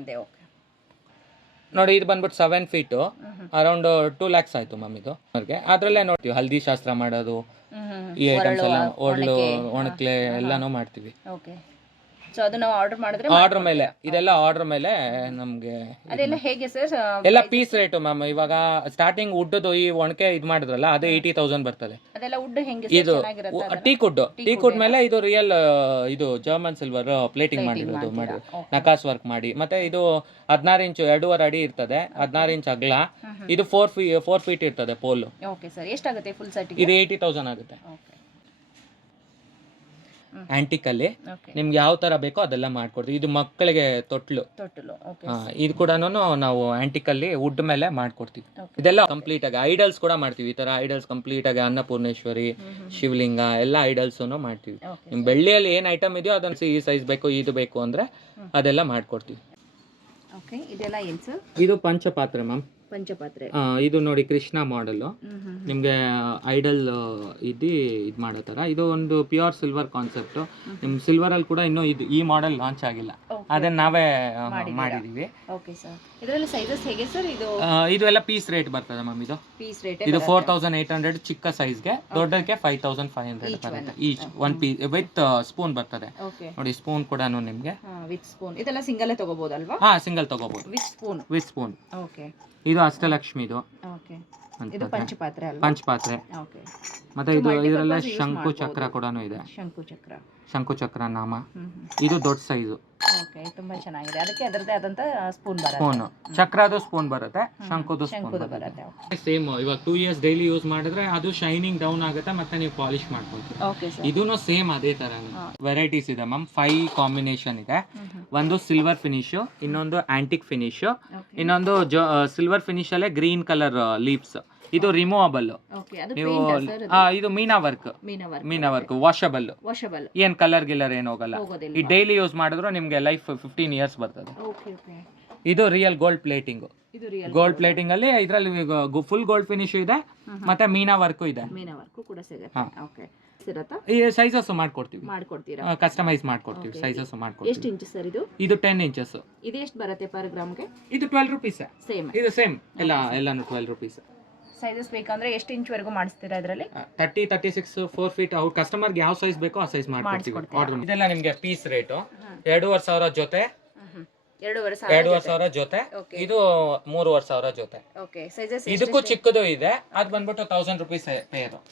ನೋಡಿ ಇದು ಬಂದ್ಬಿಟ್ಟು 7 feet, ಅರೌಂಡ್ 2 lakhs ಆಯ್ತು ಮ್ಯಾಮ್. ಇದು ಅದ್ರಲ್ಲೇ ನೋಡ್ತೀವಿ ಹಲ್ದಿ ಶಾಸ್ತ್ರ ಮಾಡೋದು, ಈ ಐಟಮ್ಸ್ ಎಲ್ಲ, ಒಣಕ್ಲೆ ಎಲ್ಲಾನು ಮಾಡ್ತೀವಿ. ಓಕೆ. ಸೊ ಅದು ನಾವು ಆರ್ಡರ್ ಮೇಲೆ ಇದೆಲ್ಲ ಆರ್ಡರ್ ಮೇಲೆ ನಮ್ಗೆ ಅದೆಲ್ಲ ಹೇಗೆ ಸರ್? ಎಲ್ಲ ಪೀಸ್ ರೇಟ್ ಮ್ಯಾಮ್. ಇವಾಗ ಸ್ಟಾರ್ಟಿಂಗ್ ವುಡ್ದು ಈ ಒಣಕೆ ಇದು ಮಾಡಿದ್ರಲ್ಲ ಅದು 80,000 ಬರ್ತದೆ. ಅದೆಲ್ಲ ವುಡ್ ಹೆಂಗೆ? ಇದು ಟೀಕ್ ವುಡ್ ಮೇಲೆ ಇದು ರಿಯಲ್ ಇದು ಜರ್ಮನ್ ಸಿಲ್ವರ್ ಪ್ಲೇಟಿಂಗ್ ಮಾಡಿರೋದು, ನಕಾಸ್ ವರ್ಕ್ ಮಾಡಿ. ಮತ್ತೆ ಇದು 16 ಇಂಚು 2.5 ಅಡಿ ಇರ್ತದೆ, 16 ಇಂಚ್ ಅಗಲ. ಇದು 4 feet ಇರ್ತದೆ ಪೋಲ್. Okay sir. ಎಷ್ಟಾಗುತ್ತೆ ಫುಲ್ ಸೆಟ್? ಇದು 80,000 ಆಗುತ್ತೆ. ಆಂಟಿಕ್ ಅಲ್ಲಿ ನಿಮ್ಗೆ ಯಾವ ತರ ಬೇಕೋ ಅದೆಲ್ಲ ಮಾಡ್ಕೊಡ್ತೀವಿ. ಇದು ಮಕ್ಕಳಿಗೆ ತೊಟ್ಲು. ಇದು ಕೂಡ ನಾವು ಆಂಟಿಕ್ ಅಲ್ಲಿ ವುಡ್ ಮೇಲೆ ಮಾಡ್ಕೊಡ್ತೀವಿ. ಇದೆಲ್ಲ ಕಂಪ್ಲೀಟ್ ಆಗಿ ಐಡಲ್ಸ್ ಕೂಡ ಮಾಡ್ತೀವಿ. ಈ ತರ ಐಡಲ್ಸ್ ಕಂಪ್ಲೀಟ್ ಆಗಿ ಅನ್ನಪೂರ್ಣೇಶ್ವರಿ, ಶಿವಲಿಂಗ ಎಲ್ಲ ಐಡಲ್ಸ್ ಮಾಡ್ತೀವಿ. ನಿಮ್ ಬೆಳ್ಳಿಯಲ್ಲಿ ಏನ್ ಐಟಮ್ ಇದೆಯೋ ಅದನ್ನ ಈ ಸೈಜ್ ಬೇಕು, ಇದು ಬೇಕು ಅಂದ್ರೆ ಅದೆಲ್ಲ ಮಾಡ್ಕೊಡ್ತೀವಿ. ಇದು ಪಂಚಪಾತ್ರೆ ಮ್ಯಾಮ್. ಇದು ನೋಡಿ ಕೃಷ್ಣ ಮಾಡೆಲ್. ನಿಮ್ಗೆ ಐಡಲ್ ಇದು ಮಾಡೋ ತರ. ಇದು ಒಂದು ಪ್ಯೂರ್ ಸಿಲ್ವರ್ ಕಾನ್ಸೆಪ್ಟ್. ನಿಮ್ ಸಿಲ್ವರ್ ಅಲ್ಲಿ ಕೂಡ ಇನ್ನು ಈ ಮಾಡೆಲ್ ಲಾಂಚ್ ಆಗಿಲ್ಲ. ಅದನ್ನ ನಾವೇ ಮಾಡಿದೀವಿ. Okay sir. ಇದರಲ್ಲಿ ಸೈಜಸ್ ಹೇಗೆ ಸರ್? ಇದು ಎಲ್ಲ ಪೀಸ್ ರೇಟ್ ಬರ್ತದೆ ಮ್ಯಾಮ್. ಪೀಸ್ ರೇಟ್ ಇದು 4800 ಚಿಕ್ಕ ಸೈಜ್ಗೆ, ದೊಡ್ಡಕ್ಕೆ 5500 ಬರುತ್ತೆ each. One piece with spoon ಬರ್ತದೆ ನೋಡಿ. ಸ್ಪೂನ್ ಕೂಡ ನಿಮ್ಗೆ ವಿತ್ ಸ್ಪೂನ್. ಇದೆಲ್ಲ ಸಿಂಗಲ್ ತಗೋಬಹುದಲ್ವಾ? ಸಿಂಗಲ್ ತಗೋಬಹುದು ವಿತ್ ಸ್ಪೂನ್. ಓಕೆ. ಇದು ಅಷ್ಟಲಕ್ಷ್ಮಿದು. ಓಕೆ. ಇದು ಪಂಚಪಾತ್ರೆ ಅಲ್ವಾ? ಪಂಚಪಾತ್ರೆ. ಓಕೆ. ಮತ್ತೆ ಇದರಲ್ಲ ಶಂಕು ಚಕ್ರ ಕೂಡ ಇದೆ. ಶಂಕು ಚಕ್ರ ನಾಮ. ಇದು ದೊಡ್ಡ ಸೈಜು. ಓಕೆ, ತುಂಬಾ ಚೆನ್ನಾಗಿದೆ. ಅದಕ್ಕೆ ಅದರದೇ ಆದಂತ ಸ್ಪೂನ್ ಬರುತ್ತೆ. ಸ್ಪೂನ್ ಚಕ್ರದು ಸ್ಪೂನ್ ಬರುತ್ತೆ, ಶಂಕುದು ಸ್ಪೂನ್ ಬರುತ್ತೆ. ಸೇಮ್ ಇವಾಗ 2 years ಡೈಲಿ ಯೂಸ್ ಮಾಡಿದ್ರೆ ಅದು ಶೈನಿಂಗ್ ಡೌನ್ ಆಗುತ್ತೆ, ಮತ್ತೆ ನೀವು ಪಾಲಿಶ್ ಮಾಡ್ಕೊಳ್ತೀವಿ. Okay sir. ಇದೂನು ಸೇಮ್ ಅದೇ ತರ ವೆರೈಟೀಸ್ ಇದೆ ಮ್ಯಾಮ್. 5 ಕಾಂಬಿನೇಷನ್ ಇದೆ. ಒಂದು ಸಿಲ್ವರ್ ಫಿನಿಶ್, ಇನ್ನೊಂದು ಆಂಟಿಕ್ ಫಿನಿಶ್, ಇನ್ನೊಂದು ಸಿಲ್ವರ್ ಫಿನಿಶ್ ಅಲ್ಲೇ ಗ್ರೀನ್ ಕಲರ್ ಲೀವ್ಸ್. ಇದು ರಿಮೂವಬಲ್. ನೀವು ಇದು ಮೀನಾ ವರ್ಕ್ ವಾಷಬಲ್. ಏನ್ ಕಲರ್ ಗಿಲ್ಲರ್ ಏನ್ ಹೋಗಲ್ಲ. ಈ ಡೈಲಿ ಯೂಸ್ ಮಾಡಿದ್ರು ನಿಮ್ಗೆ ಲೈಫ್ 15 years ಬರ್ತದೆ. ಇದು real gold plating. Gold plating ಅಲ್ಲಿ ಇದ್ರಲ್ಲಿ ಫುಲ್ ಗೋಲ್ಡ್ ಫಿನಿಶ್ ಇದೆ, ಮತ್ತೆ ಮೀನಾ ವರ್ಕ್ ಇದೆ. ಈ ಸೈಜಸ್ ಮಾಡ್ಕೊಡ್ತೀವಿ, ಕಸ್ಟಮೈಸ್ ಮಾಡ್ಕೊಡ್ತೀವಿ, ಸೈಜಸ್ ಮಾಡ್ಕೊಡ್ತೀವಿ. ಎಷ್ಟು ಇಂಚ್ ಸರ್ ಇದು? ಇದು 10 inches. ಇದು ಎಷ್ಟು ಬರುತ್ತೆ ಪರ್ ಗ್ರಾಮ್ಗೆ? ಇದು 12 rupees. ಸೇಮ್ ಇದು ಸೇಮ್ ಎಲ್ಲಾನು 12 rupees. ಸೈಜಸ್ ಬೇಕಂದ್ರೆ ಎಷ್ಟು ಇಂಚ್ ವರೆಗೂ ಮಾಡಿಸ್ತೀರಾ ಇದರಲ್ಲಿ? 30, 36, 4 feet. ಅವ್ರ ಕಸ್ಟಮರ್ಗೆ ಯಾವ ಸೈಜ್ ಬೇಕೋ ಆ ಸೈಜ್ ಮಾಡ್ಕೊಡ್ತೀವಿ. ಆರ್ಡರ್ ಇದೆಲ್ಲ ನಿಮ್ಗೆ ಪೀಸ್ ರೇಟು 2500 ಜೊತೆ, 2500 ಜೊತೆ. ಇದು 3500 ಜೊತೆ. ಇದಕ್ಕೂ ಚಿಕ್ಕದು ಇದೆ, ಅದು ಬಂದ್ಬಿಟ್ಟು 1000 rupees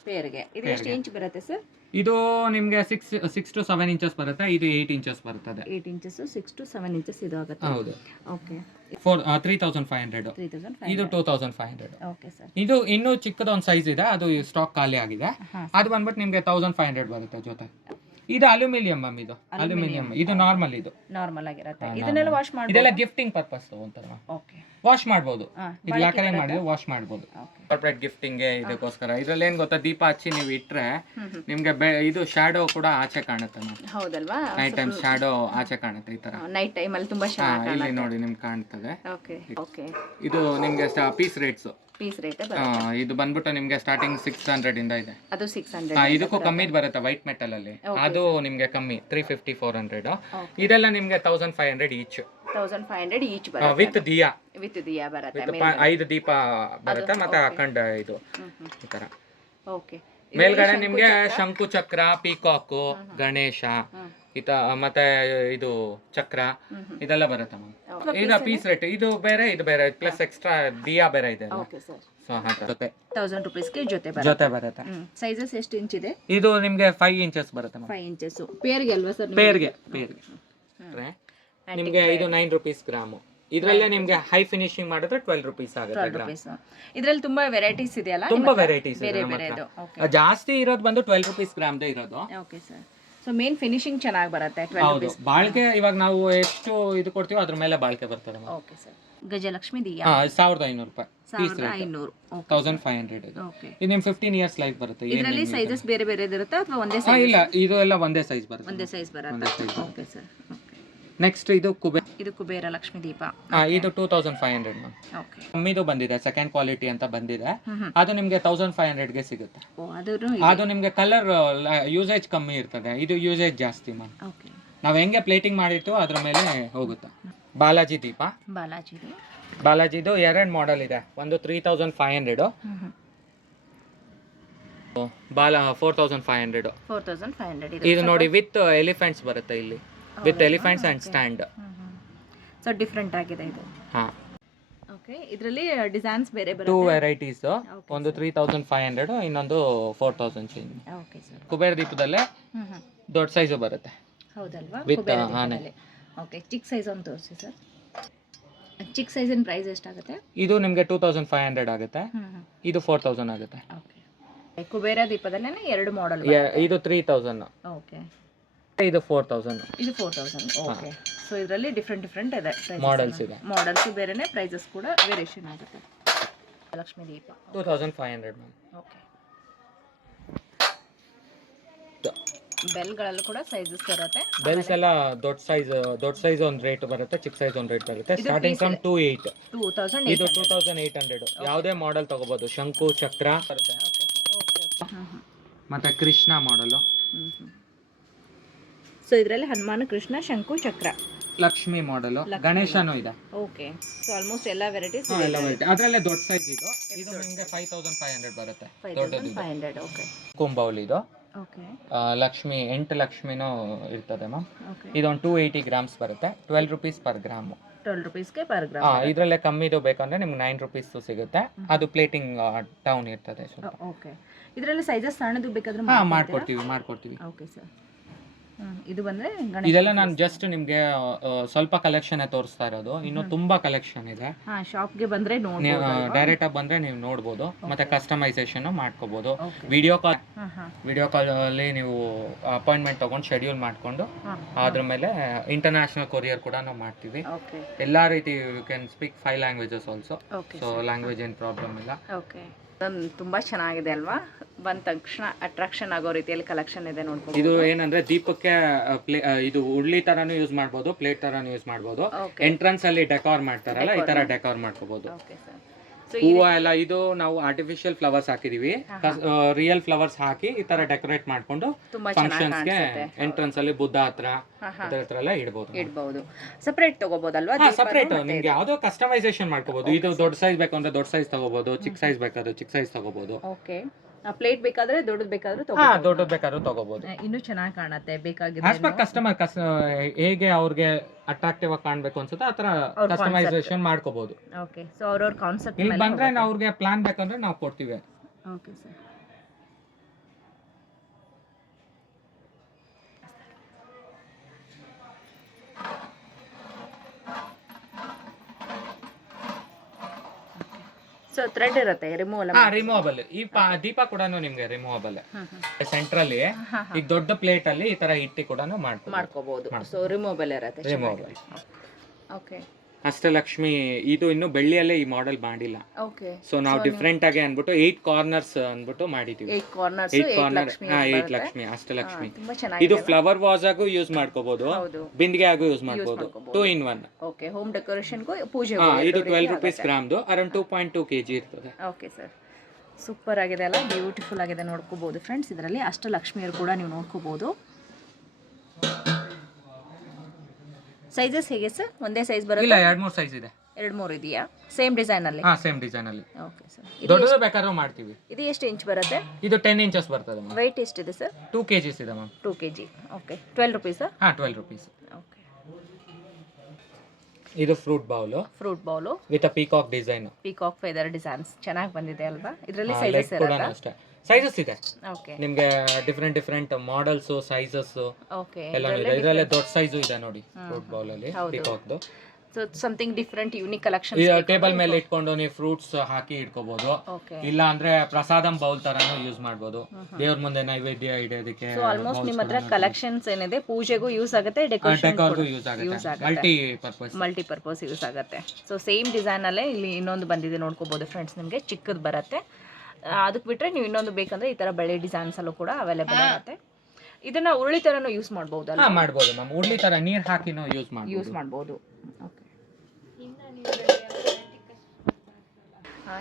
ಪೇರ್ಗೆ. ಇದು ಎಷ್ಟು ಇಂಚ್ ಬರುತ್ತೆ ಸರ್? ಇದು ನಿಮ್ಗೆ 6 to 7 inches ಬರುತ್ತೆ. ಇದು 8 inches ಬರ್ತದೆ. 8 inches, 6 to 7 inches ಇದು ಆಗುತ್ತೆ. ಹೌದು. ಓಕೆ. 3500. ಇದು 2500. Okay sir. ಇದು ಇನ್ನೂ ಚಿಕ್ಕದ ಒಂದು ಸೈಜ್ ಇದೆ, ಅದು ಸ್ಟಾಕ್ ಖಾಲಿ ಆಗಿದೆ. ಅದು ಬಂದ್ಬಿಟ್ಟು ನಿಮ್ಗೆ 1500 ಬರುತ್ತೆ ಜೊತೆ. ಇದು ಅಲ್ಯೂಮಿನಿಯಂ ಮ್ಯಾಮ್. ಇದು ಅಲ್ಯೂಮಿನಿಯಂ. ಇದು ನಾರ್ಮಲ್. ಇದು ನಾರ್ಮಲ್ ಆಗಿರುತ್ತೆ. ಇದನ್ನೆಲ್ಲ ವಾಶ್ ಮಾಡಿ ಇದೆಲ್ಲ ಗಿಫ್ಟಿಂಗ್ ಪರ್ಪಸ್ ಒಂತರ. ಓಕೆ. ವಾಶ್ ಮಾಡಬಹುದು. ಇದು ಯಾಕರೆ ಮಾಡಿದ್ರೆ ವಾಶ್ ಮಾಡಬಹುದು. ಕಾರ್ಪೊರೇಟ್ ಗಿಫ್ಟಿಂಗ್ ಗೆ ಇದಕ್ಕೋಸ್ಕರ. ಇದರಲ್ಲಿ ಏನ್ ಗೊತ್ತಾ, ದೀಪ ಹಚ್ಚಿ ನೀವು ಇಟ್ರೆ ನಿಮ್ಗೆ ಇದು ಶಾಡೋ ಕೂಡ ಆಚೆ ಕಾಣುತ್ತೆ. ಹೌದಲ್ವಾ? ನೈಟ್ ಟೈಮ್ ಶಾಡೋ ಆಚೆ ಕಾಣುತ್ತೆ. ಈ ತರ ನೈಟ್ ಟೈಮ್ ಅಲ್ಲಿ ತುಂಬಾ ಚೆನ್ನಾಗಿ ಇಲ್ಲಿ ನೋಡಿ ನಿಮ್ಗೆ ಕಾಣ್ತದೆ. ಓಕೆ. ಓಕೆ. ಇದು ನಿಮ್ಗೆ ಪೀಸ್ ರೇಟ್ಸ್. ಪೀಸ್ ರೇಟ್ ಇದು ಬಂದ್ಬಿಟ್ಟು ನಿಮ್ಗೆ ಸ್ಟಾರ್ಟಿಂಗ್ 600 ಇಂದ ಇದೆ. ಅದು 600. ಇದಕ್ಕೂ ಕಮ್ಮಿ ಬರುತ್ತೆ ವೈಟ್ ಮೆಟಲ್ ಅಲ್ಲಿ. ಅದು ನಿಮ್ಗೆ ಕಮ್ಮಿ 350, 400. ಇದೆಲ್ಲ ನಿಮ್ಗೆ 1500 ಈಚ್. 1500 ಈಚ್ ಬರುತ್ತೆ. ವಿತ್ ದಿಯಾ ಬರುತ್ತೆ. 5 ದೀಪ ಬರುತ್ತೆ, ಮತ್ತೆ ಅಖಂಡ ಇದು ಈ ತರ. ಓಕೆ. ಮೇಲ್ಗಡೆ ನಿಮ್ಗೆ ಶಂಕು ಚಕ್ರ, ಪೀಕಾಕ್, ಗಣೇಶ ಮತ್ತೆ ಇದು ಚಕ್ರ ಇದೆಲ್ಲ ಬರುತ್ತೆ ಮ್ಯಾಮ್. ಈಗ ಪೀಸ್ ರೇಟ್ ಇದು ಬೇರೆ, ಇದು ಬೇರೆ, ಪ್ಲಸ್ ಎಕ್ಸ್ಟ್ರಾ ದಿಯಾ ಬೇರೆ ಇದೆ. ಸೊ 1000 rupees ಗೆ ಜೊತೆ ಬರುತ್ತೆ. ಸೈಜಸ್ ಎಷ್ಟು ಇಂಚ್ ಇದೆ? ಇದು ನಿಮ್ಗೆ 5 inches ಬರುತ್ತೆ ಮ್ಯಾಮ್. 5 inches ಪೇರ್ಗೆ ಅಲ್ವಾ ಸರ್? ಪೇರ್ಗೆ ನಿಮ್ಗೆ ಇದು 9 rupees ಗ್ರಾಮ್. ಇದರಲ್ಲೇ ನಿಮ್ಗೆ ಹೈ ಫಿನಿಶಿಂಗ್ ಮಾಡಿದ್ರೆ 12 rupees ಆಗುತ್ತೆ ಗ್ರಾಮ್. ಇದರಲ್ಲಿ ತುಂಬಾ ವೆರೈಟೀಸ್ ಇದೆಯಲ್ಲ? ತುಂಬಾ ವೆರೈಟೀಸ್ ಇದೆ. ಜಾಸ್ತಿ ಇರೋದು ಬಂದು 12 rupees ಗ್ರಾಮ್ ದೇ ಇರೋದು. Okay sir. So main finishing ಚೆನ್ನಾಗಿ ಬರುತ್ತೆ. 12 rupees. ಬಾಳ್ಕೆ ಇವಾಗ ನಾವು ಎಷ್ಟು ಇದು ಕೊಡ್ತೀವಿ ಅದ್ರ ಮೇಲೆ ಬಾಳ್ಕೆ ಬರ್ತದೆ. Okay sir. ಗಜಲಕ್ಷ್ಮಿ ದಿಯಾ 1500 ರೂಪಾಯಿ. 1500. 1500 ಇದು. ಇದು ನಿಮ್ 15 years ಲೈಫ್ ಬರುತ್ತೆ. ಇದರಲ್ಲಿ ಸೈಜಸ್ ಬೇರೆ ಬೇರೆ ಇರುತ್ತೆ ಅಥವಾ ಒಂದೇ ಸೈಜ್? ಇಲ್ಲ, ಇದು ಎಲ್ಲ ಒಂದೇ ಸೈಜ್ ಬರುತ್ತೆ. ಒಂದೇ ಸೈಜ್ ಬರುತ್ತೆ. Okay sir. ನೆಕ್ಸ್ಟ್ ಇದು ಕುಬೇರ ಲಕ್ಷ್ಮಿ ದೀಪ. ಇದು 2500 ಮ್ಯಾಮ್. ಓಕೆ. ಕಮ್ಮಿದು ಬಂದಿದೆ, ಸೆಕೆಂಡ್ ಕ್ವಾಲಿಟಿ ಅಂತ ಬಂದಿದೆ. ಅದು ನಿಮ್ಗೆ 1500 ಗೆ ಸಿಗುತ್ತೆ. ಅದು ನಿಮ್ಗೆ ಕಲರ್ ಯೂಸೇಜ್ ಕಮ್ಮಿ ಇರ್ತದೆ, ಇದು ಯೂಸೇಜ್ ಜಾಸ್ತಿ ಮ್ಯಾಮ್. ಓಕೆ. ನಾವ್ ಹೆಂಗೆ ಪ್ಲೇಟಿಂಗ್ ಮಾಡಿರ್ತೀವೋ ಅದ್ರ ಮೇಲೆ ಹೋಗುತ್ತೆ. ಬಾಲಾಜಿ ದೀಪ. ಬಾಲಾಜಿದು 2 ಮಾಡೆಲ್ ಇದೆ. ಒಂದು 3500, 4500. ಇದು ನೋಡಿ ವಿತ್ ಎಲಿಫೆಂಟ್ಸ್ ಬರುತ್ತೆ ಇಲ್ಲಿ, with elephants and stand. So different ಆಗಿದೆ ಇದು. ಹಾ. ಓಕೆ. ಇದರಲ್ಲಿ ಡಿಸೈನ್ಸ್ ಬೇರೆ ಬರುತ್ತೆ. 2 ವೆರೈಟೀಸ್. ಒಂದು 3500, ಇನ್ನೊಂದು 4000 ಚೇಂಜ್. Okay sir. ಕುಬೇರ ದೀಪದಲ್ಲೇ ದೊಡ್ಡ ಸೈಜ್ ಬರುತ್ತೆ. ಹೌದಲ್ವಾ? ವಿತ್ ಆನೆ. ಓಕೆ. ಚಿಕ್ಕ ಸೈಜ್ ಒಂದು ತೋರಿಸಿ ಸರ್. ಚಿಕ್ಕ ಸೈಜಿನ ಪ್ರೈಸ್ ಎಷ್ಟಾಗುತ್ತೆ? ಇದು ನಿಮಗೆ 2500 ಆಗುತ್ತೆ. ಇದು 4000 ಆಗುತ್ತೆ. ಓಕೆ. ಕುಬೇರ ದೀಪದಲ್ಲೇ 2 ಮಾಡೆಲ್. ಇದು 3000. ಓಕೆ. ಇದು 4000. ಇದು 4000. ಓಕೆ. ಸೊ ಇದರಲ್ಲಿ ಡಿಫರೆಂಟ್ ಇದೆ ಮಾಡೆಲ್ಸ್ ಇದೆ. ಮಾಡೆಲ್ಸ್ ಬೇರೆನೇ, ಪ್ರೈಸಸ್ ಕೂಡ ವೇರಿಯೇಷನ್ ಆಗುತ್ತೆ. ಲಕ್ಷ್ಮಿ ದೀಪ 2500 ಮ್ಯಾಮ್. ಓಕೆ. ಬೆಲ್ಗಳಲ್ಲೂ ಕೂಡ ಸೈಜಸ್ ಇರುತ್ತೆ. ಬೆಲ್ಸ್ ಎಲ್ಲ ದೊಡ್ಡ ಸೈಜ್ ಒಂದು ರೇಟ್ ಬರುತ್ತೆ, ಚಿಕ್ಕ ಸೈಜ್ ಒಂದು ರೇಟ್ ಬರುತ್ತೆ. Starting from 2800. ಇದು 2800. ಯಾವುದೇ ಮಾಡೆಲ್ ತಗೋಬಹುದು. ಶಂಕು ಚಕ್ರ ಬರುತ್ತೆ. ಮತ್ತೆ ಕೃಷ್ಣ ಮಾಡೆಲ್. ಸೊ ಇದರಲ್ಲಿ ಹನುಮಾನ, ಕೃಷ್ಣ, ಶಂಕು, ಚಕ್ರ ಲಕ್ಷ್ಮಿ ಮಾಡೆಲ್, ಗಣೇಶನೂ ಇದೆ. ಓಕೆ, ಸೊ ಆಲ್ಮೋಸ್ಟ್ ಎಲ್ಲ ವೆರೈಟೀಸ್ ಎಲ್ಲ ವೆರೈಟಿ. ಅದರಲ್ಲೇ ದೊಡ್ಡ ಸೈಜ್ ಇದು ನಿಮಗೆ 5500 ಬರುತ್ತೆ. ದೊಡ್ಡದು 500. ಓಕೆ, ಕುಂಬೌಲ್ ಇದು. ಓಕೆ, ಲಕ್ಷ್ಮಿ 8 ಲಕ್ಷ್ಮಿನೂ ಇರ್ತದೆ ಮ್ಯಾಮ್. ಇದೊಂದು 280 ಗ್ರಾಮ್ಸ್ ಬರುತ್ತೆ. 12 ರೂಪೀಸ್ ಪರ್ ಗ್ರಾಮ್. 12 ರೂಪೀಸ್ಗೆ ಪರ್ ಗ್ರಾಮ್. ಇದರಲ್ಲೇ ಕಮ್ಮಿದು ಬೇಕಂದ್ರೆ ನಿಮ್ಗೆ 9 ರೂಪೀಸ್ ಸಿಗುತ್ತೆ. ಅದು ಪ್ಲೇಟಿಂಗ್ ಡೌನ್ ಇರ್ತದೆ ಸ್ವಲ್ಪ. ಓಕೆ, ಇದರಲ್ಲಿ ಸೈಜಸ್ ಸಣ್ಣದು ಬೇಕಾದ್ರೆ ಮಾಡ್ಕೊಡ್ತೀವಿ. Okay sir. ಇದು ಬಂದ್ರೆ ಇದೆಲ್ಲ ನಾನು ಜಸ್ಟ್ ನಿಮ್ಗೆ ಸ್ವಲ್ಪ ಕಲೆಕ್ಷನ್ ತೋರಿಸ್ತಾ ಇರೋದು. ಇನ್ನು ತುಂಬಾ ಕಲೆಕ್ಷನ್ ಇದೆ. ಶಾಪ್ಗೆ ಬಂದ್ರೆ ನೀವು ಡೈರೆಕ್ಟ್ ಆಗಿ ಬಂದ್ರೆ ನೀವು ನೋಡ್ಬೋದು. ಮತ್ತೆ ಕಸ್ಟಮೈಸೇಷನ್ ಮಾಡ್ಕೋಬಹುದು. ವಿಡಿಯೋ ಕಾಲ್ ಅಲ್ಲಿ ನೀವು ಅಪಾಯಿಂಟ್ಮೆಂಟ್ ತಗೊಂಡು ಶೆಡ್ಯೂಲ್ ಮಾಡ್ಕೊಂಡು ಅದ್ರ ಮೇಲೆ ಇಂಟರ್ನ್ಯಾಷನಲ್ ಕೊರಿಯರ್ ಕೂಡ ನಾವು ಮಾಡ್ತೀವಿ. ಎಲ್ಲಾ ರೀತಿ you can speak 5 languages also. So language ಏನು ಪ್ರಾಬ್ಲಮ್ ಇಲ್ಲ. ಓಕೆ, ತುಂಬಾ ಚೆನ್ನಾಗಿದೆ ಅಲ್ವಾ? ಬಂದ ತಕ್ಷಣ ಅಟ್ರಾಕ್ಷನ್ ಆಗೋ ರೀತಿಯಲ್ಲಿ ಕಲೆಕ್ಷನ್ ಇದೆ ನೋಡ್ಬೋದು. ಇದು ಏನಂದ್ರೆ ದೀಪಕ್ಕೆ ಇದು ಉಳ್ಳಿ ತರಾನು ಯೂಸ್ ಮಾಡ್ಬೋದು, ಪ್ಲೇಟ್ ತರಾನು ಯೂಸ್ ಮಾಡ್ಬೋದು. ಎಂಟ್ರನ್ಸ್ ಅಲ್ಲಿ ಡೆಕೋರ್ ಮಾಡ್ತಾರಲ್ಲ, ಈ ತರ ಡೆಕೋರ್ ಮಾಡ್ಕೋಬಹುದು. ಹೂವು ಎಲ್ಲ ಇದು ನಾವು ಆರ್ಟಿಫಿಷಿಯಲ್ ಫ್ಲವರ್ಸ್ ಹಾಕಿದೀವಿ. ರಿಯಲ್ ಫ್ಲವರ್ಸ್ ಹಾಕಿ ಈ ತರ ಡೆಕೋರೇಟ್ ಮಾಡ್ಕೊಂಡು ಫಂಕ್ಷನ್ಸ್ಗೆ ಎಂಟ್ರನ್ಸ್ ಅಲ್ಲಿ ಬುದ್ಧ ಹತ್ರ ಎಲ್ಲ ಇಡಬಹುದು. ಸಪರೇಟ್ ತಗೋಬಹುದಲ್ವಾ? ಸಪರೇಟ್ ನಿಮ್ಗೆ ಯಾವ್ದೋ ಕಸ್ಟಮೈಸೇಷನ್ ಮಾಡ್ಕೋಬಹುದು. ಇದು ದೊಡ್ಡ ಸೈಜ್ ಬೇಕು ಅಂದ್ರೆ ದೊಡ್ಡ ಸೈಜ್ ತಗೋಬಹುದು, ಚಿಕ್ಕ ಸೈಜ್ ಬೇಕಾದ್ರೆ ಚಿಕ್ಕ ಸೈಜ್ ತಗೋಬಹುದು. ಓಕೆ, ಪ್ಲೇಟ್ ಬೇಕಾದ್ರೆ ದೊಡ್ಡದು ಬೇಕಾದ್ರೂ ತಗೋಬಹುದು. ಇನ್ನೂ ಚೆನ್ನಾಗಿ ಕಾಣುತ್ತೆ. ಬೇಕಾಗಿದೆ ಕಸ್ಟಮರ್ ಹೇಗೆ ಅವ್ರಿಗೆ ಅಟ್ರಾಕ್ಟಿವ್ ಆಗಿ ಕಾಣಬೇಕು ಅನ್ಸುತ್ತೆ ಆ ತರ ಕಸ್ಟಮೈಸೇಷನ್ ಮಾಡ್ಕೋಬಹುದು. ಓಕೆ, ಸೊ ಅವ್ರವ್ರ ಕಾನ್ಸೆಪ್ಟ್ ಇಲ್ಲಿ ಬಂದ್ರೆ ನಾವು ಅವ್ರಿಗೆ ಪ್ಲಾನ್ ಬೇಕಂದ್ರೆ ನಾವು ಕೊಡ್ತೀವಿ. Okay sir. ಸೊ ಥ್ರೆಡ್ ಇರುತ್ತೆ ರಿಮೂವಬಲ್. ಈ ದೀಪ ಕೂಡ ನಿಮ್ಗೆ ರಿಮೂವಬಲ್. ಸೆಂಟ್ರಲ್ಲಿ ಈಗ ದೊಡ್ಡ ಪ್ಲೇಟ್ ಅಲ್ಲಿ ಈ ತರ ಇಟ್ಟಿ ಕೂಡ ಮಾಡ್ಕೋಬಹುದು. ಸೊ ರಿಮೂವಬಲ್ ಇರುತ್ತೆ. ರಿಮೂವಬಲ್. ಓಕೆ, ಅಷ್ಟಲಕ್ಷ್ಮಿ ಇದು ಇನ್ನು ಬೆಳ್ಳಿಯಲ್ಲೇ ಈ ಮಾಡೆಲ್ ಮಾಡಿಲ್ಲ. ಓಕೆ, ಸೊ ನಾವು ಡಿಫ್ರೆಂಟ್ ಆಗಿ ಅನ್ಬಿಟ್ಟು 8 ಕಾರ್ನರ್ಸ್ ಅನ್ಬಿಟ್ಟು ಮಾಡಿದೀವಿ. 8 ಲಕ್ಷ್ಮಿ ಅಷ್ಟಲಕ್ಷ್ಮಿ. ಇದು ಫ್ಲವರ್ ವಾಸ್ ಆಗು ಯೂಸ್ ಮಾಡ್ಕೋಬಹುದು, ಬಿಂದಿಗೆ ಆಗು ಯೂಸ್ ಮಾಡಬಹುದು. 2 in 1. ಓಕೆ, ಹೋಮ್ ಡೆಕೋರೇಷನ್ ಗೂ ಪೂಜೆ. ಇದು 12 ರೂಪೀಸ್ ಗ್ರಾಮ್ದು ಅರೌಂಡ್ 2.2 kg ಇರ್ತದೆ. ಓಕೆ ಸರ್, ಸೂಪರ್ ಆಗಿದೆ ಅಲ್ಲ? ಬ್ಯೂಟಿಫುಲ್ ಆಗಿದೆ, ನೋಡ್ಕೋಬಹುದು ಫ್ರೆಂಡ್ಸ್. ಇದರಲ್ಲಿ ಅಷ್ಟಲಕ್ಷ್ಮಿಯರು ಕೂಡ ನೀವು ನೋಡ್ಕೋಬಹುದು. ಸೈಜಸ್ ಹೇಗೆ ಸರ್? ಒಂದೇ ಸೈಜ್ ಬರುತ್ತೆ? ಇಲ್ಲ, 2-3 ಸೈಜ್ ಇದೆ. 2-3 ಇದೆಯಾ? ಸೇಮ್ ಡಿಸೈನ್ ಅಲ್ಲಿ? ಸೇಮ್ ಡಿಸೈನ್ ಅಲ್ಲಿ. Okay sir. ದೊಡ್ಡದು ಬೇಕಾದ್ರೂ ಮಾಡ್ತೀವಿ. ಇದು ಎಷ್ಟು ಇಂಚ್ ಬರುತ್ತೆ? ಇದು 10 ಇಂಚಸ್ ಬರ್ತದೆ ಮ್ಯಾಮ್. weight ಎಷ್ಟಿದೆ ಸರ್? 2 kg ಇದೆ ma'am. 2 kg. Okay, 12 rupees? 12 rupees. Okay, ಇದು fruit bowl with peacock design. Peacock feather designs ಚೆನ್ನಾಗಿ ಬಂದಿದೆ ಅಲ್ವಾ? ಇದರಲ್ಲಿ ಸೈಜಸ್ ಇರುತ್ತೆ? ಅಷ್ಟೇ ಸೈಜಸ್ ಇದೆ. ಓಕೆ, ನಿಮಗೆ ಡಿಫರೆಂಟ್ ಮಾಡೆಲ್ಸ್, ಸೈಜಸ್ ಓಕೆ ಎಲ್ಲ ಇದೆ. ಇದರಲ್ಲಿ ದೊಡ್ಡ ಸೈಜ್ ಇದೆ ನೋಡಿ ಫ್ರೂಟ್ ಬೌಲ್ ಅಲ್ಲಿ ಪೀಕಾಕ್ದು. So something different unique collection. Table ಮೇಲೆ ಇಟ್ಕೊಂಡು ನೀವು ಫ್ರೂಟ್ಸ್ ಹಾಕಿ ಇಟ್ಕೋಬಹುದು. ಇಲ್ಲ ಅಂದ್ರೆ ಪ್ರಸಾದಂ ಬೌಲ್ ತರಾನು ಯೂಸ್ ಮಾಡಬಹುದು, ದೇವ್ರ ಮುಂದೆ ನೈವೇದ್ಯ ಇಡೋದಕ್ಕೆ. ಸೊ ಆಲ್ಮೋಸ್ಟ್ ನಿಮ್ಮ ಹತ್ರ ಕಲೆಕ್ಷನ್ಸ್ ಏನಿದೆ ಪೂಜೆಗೂ ಯೂಸ್ ಆಗುತ್ತೆ, ಡೆಕೋರೇಷನ್ಗೂ ಯೂಸ್ ಆಗುತ್ತೆ, ಮಲ್ಟಿಪರ್ಪಸ್ ಯೂಸ್ ಆಗುತ್ತೆ. ಸೊ ಸೇಮ್ ಡಿಸೈನ್ ಅಲ್ಲೇ ಇಲ್ಲಿ ಇನ್ನೊಂದು ಬಂದಿದೆ ನೋಡ್ಕೋಬಹುದು ಫ್ರೆಂಡ್ಸ್. ನಿಮಗೆ ಚಿಕ್ಕದು ಬರುತ್ತೆ. ಅದಕ್ಕೆ ಬಿಟ್ಟರೆ ನೀವು ಇನ್ನೊಂದು ಬೇಕಂದ್ರೆ ಈ ಥರ ಬಳೆ ಡಿಸೈನ್ಸ್ ಅಲ್ಲೂ ಕೂಡ ಅವೈಲೇಬಲ್ ಆಗುತ್ತೆ. ಇದನ್ನ ಉರುಳಿ ಥರನೂ ಯೂಸ್ ಮಾಡ್ಬೋದಲ್ಲ? ಮಾಡ್ಬೋದು ಮ್ಯಾಮ್. ಉರುಳಿ ಥರ ನೀರು ಹಾಕಿನೂ ಯೂಸ್ ಮಾಡ್ಬೋದು. ಓಕೆ,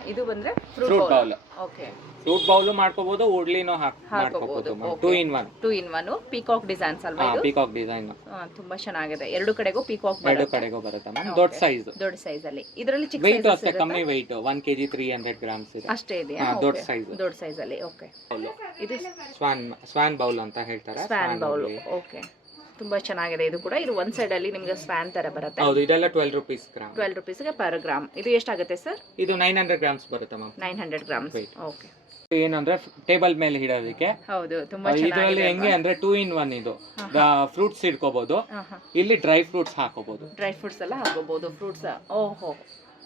ಇದು ಬಂದ್ರೆ fruit bowl. Okay, fruit bowl ಮಾಡ್ಕೋಬಹುದು, ಉಡ್ಲಿನೂ ಮಾಡ್ಕೋಬಹುದು. 2 in 1 ಪೀಕಾಕ್ ಡಿಸೈನ್ಸ್ ಅಲ್ವಾ ಇದು? ಪೀಕಾಕ್ ಡಿಸೈನ್ ತುಂಬಾ ಚೆನ್ನಾಗಿದೆ. ಎರಡು ಕಡೆಗೂ ಪೀಕಾಕ್ ಬರುತ್ತೆ ಮ್ಯಾಮ್. ದೊಡ್ಡ ಸೈಜ್ ಅಲ್ಲಿ. ಇದರಲ್ಲಿ ಚಿಕ್ಕ weight ಅಷ್ಟೇ ಕಮ್ಮಿ weight 1 kg 300 grams ಇದೆ ಅಷ್ಟೇ ಇದೆಯಾ? ದೊಡ್ಡ ಸೈಜ್ ಅಲ್ಲಿ. ಓಕೆ, ಇದು ಸ್ವಾನ್ ಬೌಲ್ ಅಂತ ಹೇಳ್ತಾರೆ. ಸ್ವಾನ್ ಬೌಲ್. ಓಕೆ, ತುಂಬಾ ಚೆನ್ನಾಗಿದೆ ಇದು ಕೂಡ. ಇದು ಒಂದ್ ಸೈಡ್ ಅಲ್ಲಿ ನಿಮಗೆ ಸ್ವಾನ್ ತರ ಬರುತ್ತೆ. ಹೌದು, ಇದೆಲ್ಲ 12 ರೂಪೀಸ್ ಗ್ರಾಮ್. 12 ರೂಪೀಸ್ಗೆ ಪರ್ ಗ್ರಾಮ್. ಇದು ಎಷ್ಟಾಗುತ್ತೆ ಸರ್? ಇದು 900 ಗ್ರಾಮ್ಸ್ ಬರುತ್ತೆ ಮ್ಯಾಮ್. 900 ಗ್ರಾಮ್ಸ್. ಓಕೆ, ಏನಂದ್ರೆ ಟೇಬಲ್ ಮೇಲೆ ಇಡೋದಕ್ಕೆ. ಹೌದು, ತುಂಬಾ ಇದರಲ್ಲಿ ಹೆಂಗೆ ಅಂದ್ರೆ 2 in 1 ಇದು. ಫ್ರೂಟ್ಸ್ ಇಟ್ಕೋಬಹುದು, ಇಲ್ಲಿ ಡ್ರೈ ಫ್ರೂಟ್ಸ್ ಹಾಕೋಬಹುದು. ಡ್ರೈ ಫ್ರೂಟ್ಸ್ ಎಲ್ಲ ಹಾಕೋಬಹುದು. ಫ್ರೂಟ್ಸ್ ಓಹೋ,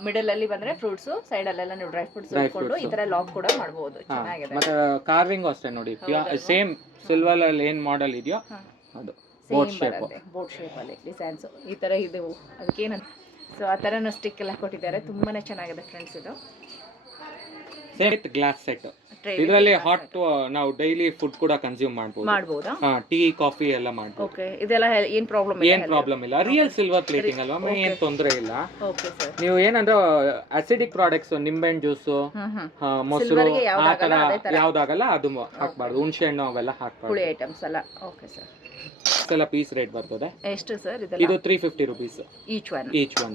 ಮಿಡಲ್ ಅಲ್ಲಿ ಬಂದ್ರೆ ಫ್ರೂಟ್ಸ್, ಸೈಡ್ ಅಲ್ಲೆಲ್ಲ ನೀವು ಡ್ರೈ ಫ್ರೂಟ್ಸ್ ಇಟ್ಕೊಂಡು ಈ ತರ ಲಾಕ್ ಕೂಡ ಮಾಡಬಹುದು. ಚೆನ್ನಾಗಿದೆ. ಮತ್ತೆ ಕಾರ್ವಿಂಗ್ ಅಷ್ಟೇ ನೋಡಿ, ಸೇಮ್ ಸಿಲ್ವರ್ ಅಲ್ಲಿ ಏನ್ ಮಾಡೆಲ್ ಇದೆಯೋ ಅದು ಬೋಟ್ ಶೇಪ್ ಅಲ್ಲಿ ಡಿಸೈನ್ಸ್ ಈ ತರ ಇದು. ಅದಕ್ಕೇನಂತ ಸೊ ಆ ಥರನೂ ಸ್ಟಿಕ್ ಎಲ್ಲ ಕೊಟ್ಟಿದ್ದಾರೆ. ತುಂಬಾನೇ ಚೆನ್ನಾಗಿದೆ ಫ್ರೆಂಡ್ಸ್. ಇದು ಸೆಟ್ ಗ್ಲಾಸ್ ಸೆಟ್. ಇದರಲ್ಲಿ ಹಾಟ್ ನಾವು ಡೈಲಿ ಫುಡ್ ಕೂಡ ಕನ್ಸ್ಯೂಮ್ ಮಾಡಬಹುದು. ಟೀ, ಕಾಫಿ ಎಲ್ಲ ಮಾಡಬಹುದು. ಓಕೆ, ಇದೆಲ್ಲ ಏನು ಪ್ರಾಬ್ಲಮ್ ಇಲ್ಲ. ರಿಯಲ್ ಸಿಲ್ವರ್ ಪ್ಲೇಟಿಂಗ್ ಅಲ್ವಾ, ಏನು ತೊಂದರೆ ಇಲ್ಲ. Okay sir. ನೀವು ಏನಂದ್ರೆ ಅಸಿಡಿಕ್ ಪ್ರಾಡಕ್ಟ್ಸ್, ನಿಂಬೆಹಣ್ಣು ಜ್ಯೂಸ್, ಮೊಸರು ಆ ತರ ಯಾವ್ದಾಗಲ್ಲ ಅದು ಹಾಕಬಾರ್ದು. ಹುಣಸೆ ಹಣ್ಣು ಅವೆಲ್ಲ ಹಾಕಬಾರ್ದು. ಹುಳಿ ಐಟಮ್ಸ್ ಎಲ್ಲ. Okay sir. ಬಾಕ್ಸ್ ಎಲ್ಲ ಪೀಸ್ ರೇಟ್ ಬರ್ತದೆ. ಎಷ್ಟು ಸರ್ ಇದು 350 rupees each one. Each one.